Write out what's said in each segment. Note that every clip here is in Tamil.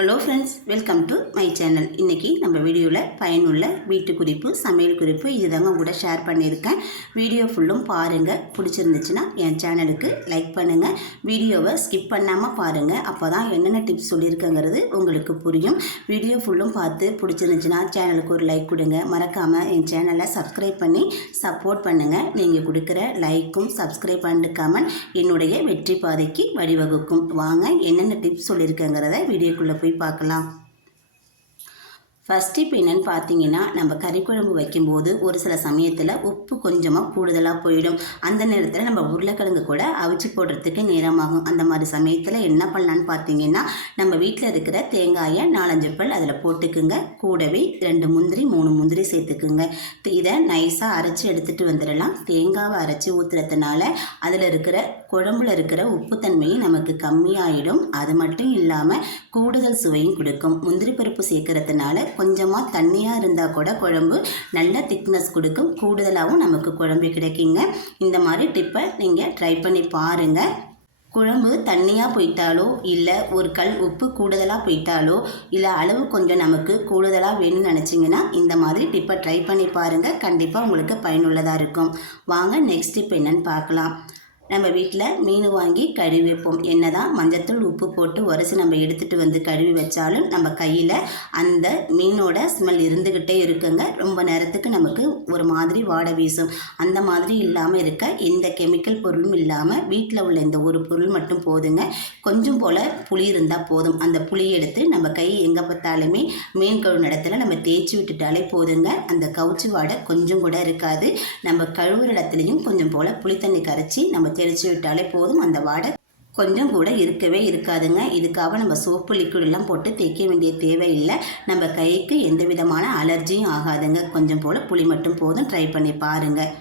Hello friends, welcome to my channel. இன்றைக்கி நம்ம வீடியோவில் பயனுள்ள வீட்டு குறிப்பு, சமையல் குறிப்பு இதுதாங்க கூட ஷேர் பண்ணியிருக்கேன். வீடியோ ஃபுல்லும் பாருங்கள். பிடிச்சிருந்துச்சுன்னா என் சேனலுக்கு லைக் பண்ணுங்கள். வீடியோவை ஸ்கிப் பண்ணாமல் பாருங்கள். அப்போ தான் என்னென்ன டிப்ஸ் சொல்லியிருக்கேங்கிறது உங்களுக்கு புரியும். வீடியோ ஃபுல்லும் பார்த்து பிடிச்சிருந்துச்சுன்னா சேனலுக்கு ஒரு லைக் கொடுங்க. மறக்காமல் என் சேனலை சப்ஸ்கிரைப் பண்ணி சப்போர்ட் பண்ணுங்கள். நீங்கள் கொடுக்குற லைக்கும் சப்ஸ்கிரைப் பண்ணிக்காமல் என்னுடைய வெற்றி பாதைக்கு வழிவகுக்கும். வாங்க என்னென்ன டிப்ஸ் சொல்லியிருக்கேங்கிறத வீடியோக்குள்ளே போய் பார்க்கலாம். ஃபஸ்ட்டு இப்போ என்னென்னு பார்த்தீங்கன்னா, நம்ம கறி குழம்பு வைக்கும்போது ஒரு சில சமயத்தில் உப்பு கொஞ்சமாக கூடுதலாக போயிடும். அந்த நேரத்தில் நம்ம உருளைக்கிழங்கு கூட அவிச்சு போடுறதுக்கு நேரமாகும். அந்த மாதிரி சமயத்தில் என்ன பண்ணலான்னு பார்த்தீங்கன்னா, நம்ம வீட்டில் இருக்கிற தேங்காயை 4-5 பல் அதில் போட்டுக்குங்க. கூடவே 2 முந்திரி 3 முந்திரி சேர்த்துக்குங்க. இதை நைஸாக அரைச்சி எடுத்துகிட்டு வந்துடலாம். தேங்காவை அரைச்சி ஊற்றுறதுனால அதில் இருக்கிற குழம்புல இருக்கிற உப்புத்தன்மையும் நமக்கு கம்மியாயிடும். அது மட்டும் இல்லாமல் கூடுதல் சுவையும் கொடுக்கும். முந்திரி பருப்பு சேர்க்கறதுனால கொஞ்சமாக தண்ணியாக இருந்தால் கூட குழம்பு நல்ல திக்னஸ் கொடுக்கும். கூடுதலாகவும் நமக்கு குழம்பு கிடைக்குங்க. இந்த மாதிரி டிப்பை நீங்கள் ட்ரை பண்ணி பாருங்கள். குழம்பு தண்ணியாக போயிட்டாலோ இல்லை ஒரு கல் உப்பு கூடுதலாக போயிட்டாலோ இல்லை அளவு கொஞ்சம் நமக்கு கூடுதலாக வேணும்னு நினச்சிங்கன்னா இந்த மாதிரி டிப்பை ட்ரை பண்ணி பாருங்கள். கண்டிப்பாக உங்களுக்கு பயனுள்ளதாக இருக்கும். வாங்க நெக்ஸ்ட் டிப் என்னன்னு பார்க்கலாம். நம்ம வீட்டில் மீன் வாங்கி கழுவி வைப்போம். என்ன தான் மஞ்சத்தூள் உப்பு போட்டு உரசி நம்ம எடுத்துகிட்டு வந்து கழுவி வச்சாலும் நம்ம கையில் அந்த மீனோட ஸ்மெல் இருந்துக்கிட்டே இருக்குங்க. ரொம்ப நேரத்துக்கு நமக்கு ஒரு மாதிரி வாடை வீசும். அந்த மாதிரி இல்லாமல் இருக்க எந்த கெமிக்கல் பொருளும் இல்லாமல் வீட்டில் உள்ள இந்த ஒரு பொருள் மட்டும் போதுங்க. கொஞ்சம் போல் புளி இருந்தால் போதும். அந்த புளியை எடுத்து நம்ம கை எங்கே பார்த்தாலுமே மீன் கழுவுன இடத்துல நம்ம தேய்ச்சி விட்டுட்டாலே போதுங்க. அந்த கவுச்சி வாடை கொஞ்சம் கூட இருக்காது. நம்ம கழுவுற இடத்துலையும் கொஞ்சம் போல் புளி தண்ணி கரைச்சி நம்ம தெளித்து விட்டாலே போதும். அந்த வாடை கொஞ்சம் கூட இருக்கவே இருக்காதுங்க. இதுக்காக நம்ம சோப்பு லிக்விடெல்லாம் போட்டு தேய்க்க வேண்டிய தேவையில்லை. நம்ம கைக்கு எந்த விதமான அலர்ஜியும் ஆகாதுங்க. கொஞ்சம் போல் புளி மட்டும் போதும். ட்ரை பண்ணி பாருங்கள்.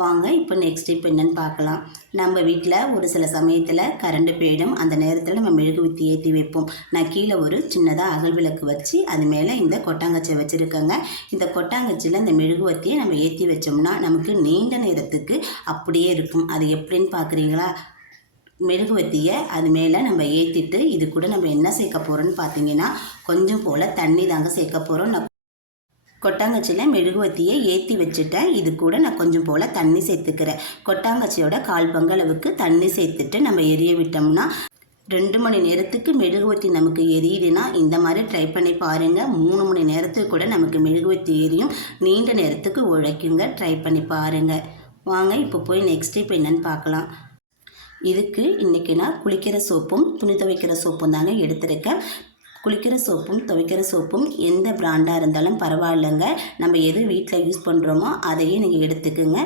வாங்க இப்போ நெக்ஸ்ட் இப்போ என்னென்னு பார்க்கலாம். நம்ம வீட்டில் ஒரு சில சமயத்தில் கரண்ட் போயிடும். அந்த நேரத்தில் நம்ம மெழுகுவர்த்தி ஏற்றி வைப்போம். நான் கீழே ஒரு சின்னதாக அகல் விளக்கு வச்சு அது மேலே இந்த கொட்டாங்கச்சியை வச்சுருக்கேங்க. இந்த கொட்டாங்கச்சியில் இந்த மெழுகுவர்த்தியை நம்ம ஏற்றி வச்சோம்னா நமக்கு நீண்ட நேரத்துக்கு அப்படியே இருக்கும். அது எப்படின்னு பார்க்குறீங்களா? மெழுகுவர்த்தியை அது மேலே நம்ம ஏற்றிட்டு இது கூட நம்ம என்ன சேர்க்க போகிறோன்னு பார்த்தீங்கன்னா, கொஞ்சம் போல் தண்ணி தாங்க சேர்க்க போகிறோம். நான் கொட்டாங்கச்சியில் மெழுகுவர்த்தியை ஏற்றி வச்சுட்டேன். இது கூட நான் கொஞ்சம் போல் தண்ணி சேர்த்துக்கிறேன். கொட்டாங்கச்சியோட 1/4 பங்களவுக்கு தண்ணி சேர்த்துட்டு நம்ம எரிய விட்டோம்னா 2 மணி நேரத்துக்கு மெழுகுவர்த்தி நமக்கு எரியுதுன்னா இந்த மாதிரி ட்ரை பண்ணி பாருங்கள். 3 மணி நேரத்துக்கு கூட நமக்கு மெழுகுவர்த்தி எரியும். நீண்ட நேரத்துக்கு உழைக்குங்க. ட்ரை பண்ணி பாருங்கள். வாங்க இப்போ போய் நெக்ஸ்ட் இப்போ என்னென்னு பார்க்கலாம். இதுக்கு இன்றைக்கி நான் குளிக்கிற சோப்பும் துணி துவைக்கிற சோப்பும் தாங்க எடுத்திருக்கேன். குளிக்கிற சோப்பும் துவைக்கிற சோப்பும் எந்த பிராண்டாக இருந்தாலும் பரவாயில்லைங்க. நம்ம எது வீட்டில் யூஸ் பண்ணுறோமோ அதையே நீங்கள் எடுத்துக்குங்க.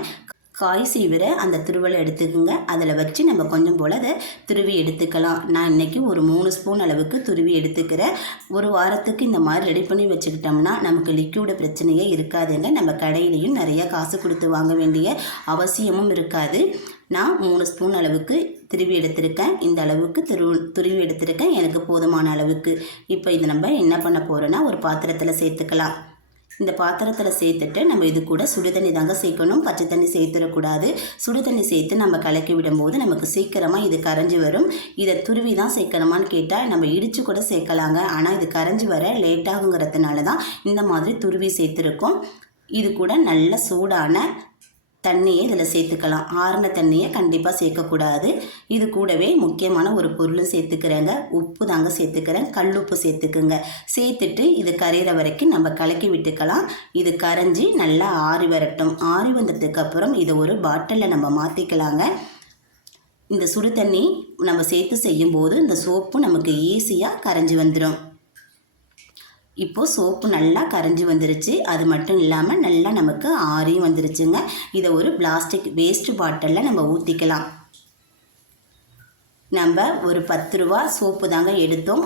காய் சீவிர அந்த துருவலை எடுத்துக்குங்க. அதில் வச்சு நம்ம கொஞ்சம் போல் அதை துருவி எடுத்துக்கலாம். நான் இன்றைக்கி ஒரு 3 ஸ்பூன் அளவுக்கு துருவி எடுத்துக்கிறேன். ஒரு வாரத்துக்கு இந்த மாதிரி ரெடி பண்ணி வச்சுக்கிட்டோம்னா நமக்கு லிக்விட பிரச்சனையே இருக்காதுங்க. நம்ம கடையிலையும் நிறையா காசு கொடுத்து வாங்க வேண்டிய அவசியமும் இருக்காது. நான் 3 ஸ்பூன் அளவுக்கு துருவி எடுத்திருக்கேன். இந்த அளவுக்கு துருவி எடுத்திருக்கேன். எனக்கு போதுமான அளவுக்கு. இப்போ இது நம்ம என்ன பண்ண போகிறோன்னா ஒரு பாத்திரத்தில் சேர்த்துக்கலாம். இந்த பாத்திரத்தில் சேர்த்துட்டு நம்ம இது கூட சுடு தண்ணி தாங்க சேர்க்கணும். பச்சை தண்ணி சேர்த்துடக்கூடாது. சுடு தண்ணி சேர்த்து நம்ம கலக்கி விடும்போது நமக்கு சீக்கிரமாக இது கரைஞ்சி வரும். இதை துருவி தான் சேர்க்கணுமான்னு கேட்டால் நம்ம இடித்து கூட சேர்க்கலாங்க. ஆனால் இது கரைஞ்சி வர லேட்டாகுங்கிறதுனால தான் இந்த மாதிரி துருவி சேர்த்துருக்கோம். இது கூட நல்ல சூடான தண்ணியை இதில் சேர்த்துக்கலாம். ஆறின தண்ணியை கண்டிப்பாக சேர்க்கக்கூடாது. இது கூடவே முக்கியமான ஒரு பொருளும் சேர்த்துக்கிறேங்க. உப்பு தாங்க சேர்த்துக்கிறேன். கல் உப்பு சேர்த்துக்குங்க. சேர்த்துட்டு இது கரையிற வரைக்கும் நம்ம கலக்கி விட்டுக்கலாம். இது கரைஞ்சி நல்லா ஆறி வரட்டும். ஆறி வந்ததுக்கப்புறம் இதை ஒரு பாட்டிலில் நம்ம மாற்றிக்கலாங்க. இந்த சுடு தண்ணி நம்ம சேர்த்து செய்யும்போது இந்த சோப்பு நமக்கு ஈஸியாக கரைஞ்சி வந்துடும். இப்போது சோப்பு நல்லா கரைஞ்சி வந்துருச்சு. அது மட்டும் இல்லாமல் நல்லா நமக்கு ஆறியும் வந்துருச்சுங்க. இதை ஒரு பிளாஸ்டிக் வேஸ்ட் பாட்டிலில் நம்ம ஊற்றிக்கலாம். நம்ம ஒரு 10 ரூபா சோப்பு தாங்க எடுத்தோம்.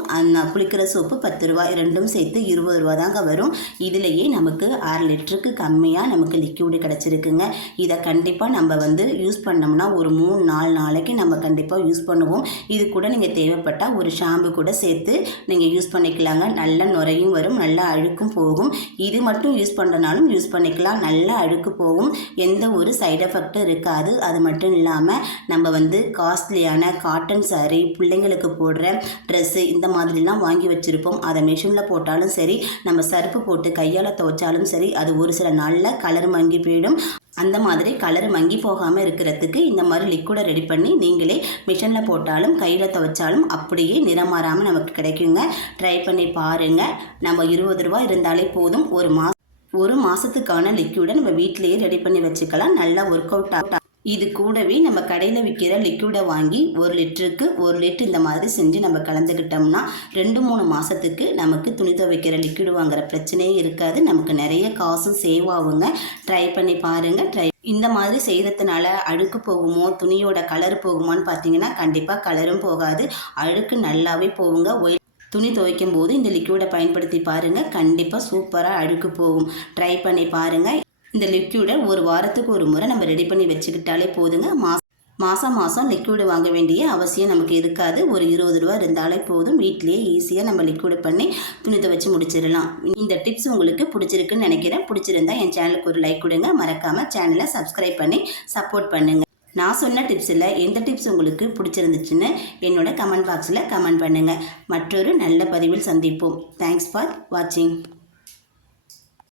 குளிக்கிற சோப்பு 10 ரூபா, ரெண்டும் சேர்த்து 20 ரூபா தாங்க வரும். இதிலேயே நமக்கு 1/2 லிட்டருக்கு கம்மியாக நமக்கு லிக்விடு கிடச்சிருக்குங்க. இதை கண்டிப்பாக நம்ம யூஸ் பண்ணோம்னா ஒரு 3-4 நாளைக்கு நம்ம கண்டிப்பாக யூஸ் பண்ணுவோம். இது கூட நீங்கள் தேவைப்பட்டால் ஒரு ஷாம்பு கூட சேர்த்து நீங்கள் யூஸ் பண்ணிக்கலாங்க. நல்ல நுரையும் வரும், நல்ல அழுக்கும் போகும். இது மட்டும் யூஸ் பண்ணுறனாலும் யூஸ் பண்ணிக்கலாம். நல்ல அழுக்கு போகும். எந்த ஒரு சைடு எஃபெக்டும் இருக்காது. அது மட்டும் இல்லாமல் நம்ம காஸ்ட்லியான காட்டன் காட்டன் சாரீ, பிள்ளைங்களுக்கு போடுற ட்ரெஸ்ஸு இந்த மாதிரிலாம் வாங்கி வச்சுருப்போம். அதை மிஷினில் போட்டாலும் சரி, நம்ம சர்ஃபு போட்டு கையால் துவைச்சாலும் சரி, அது ஒரு சில நாளில் கலர் மங்கி போயிடும். அந்த மாதிரி கலர் மங்கி போகாமல் இருக்கிறதுக்கு இந்த மாதிரி லிக்விடை ரெடி பண்ணி நீங்களே மிஷினில் போட்டாலும் கையில் துவைச்சாலும் அப்படியே நிறம் மாறாமல் நமக்கு கிடைக்குங்க. ட்ரை பண்ணி பாருங்கள். நம்ம 20 ரூபா இருந்தாலே போதும். ஒரு மாதத்துக்கான லிக்விடை நம்ம வீட்டிலேயே ரெடி பண்ணி வச்சுக்கலாம். நல்லா ஒர்க் அவுட் ஆகும். இது கூடவே நம்ம கடையில் விற்கிற லிக்விடை வாங்கி 1 லிட்டருக்கு 1 லிட்டர் இந்த மாதிரி செஞ்சு நம்ம கலந்துக்கிட்டோம்னா 2-3 மாதத்துக்கு நமக்கு துணி துவைக்கிற லிக்விட் வாங்குற பிரச்சனையே இருக்காது. நமக்கு நிறைய காசும் சேவ் ஆகுங்க. ட்ரை பண்ணி பாருங்கள். இந்த மாதிரி செய்கிறதுனால அழுக்கு போகுமோ, துணியோட கலர் போகுமான்னு பார்த்தீங்கன்னா கண்டிப்பாக கலரும் போகாது, அழுக்கு நல்லாவே போகுங்க. துணி துவைக்கும் போது இந்த லிக்விடை பயன்படுத்தி பாருங்கள். கண்டிப்பாக சூப்பராக அழுக்கு போகும். ட்ரை பண்ணி பாருங்கள். இந்த லிக்விடை ஒரு வாரத்துக்கு ஒரு முறை நம்ம ரெடி பண்ணி வச்சுக்கிட்டாலே போதுங்க. மாதம் லிக்விடு வாங்க வேண்டிய அவசியம் நமக்கு இருக்காது. ஒரு 20 ரூபா இருந்தாலே போதும். வீட்டிலேயே ஈஸியாக நம்ம லிக்விடு பண்ணி துணி துவைச்சி முடிச்சிடலாம். இந்த டிப்ஸ் உங்களுக்கு பிடிச்சிருக்குன்னு நினைக்கிறேன். பிடிச்சிருந்தா என் சேனலுக்கு ஒரு லைக் கொடுங்க. மறக்காமல் சேனலை சப்ஸ்கிரைப் பண்ணி சப்போர்ட் பண்ணுங்கள். நான் சொன்ன டிப்ஸில் எந்த டிப்ஸ் உங்களுக்கு பிடிச்சிருந்துச்சுன்னு என்னோட கமெண்ட் பாக்ஸில் கமெண்ட் பண்ணுங்கள். மற்றொரு நல்ல பதிவில் சந்திப்போம். தேங்க்ஸ் ஃபார் வாட்சிங்.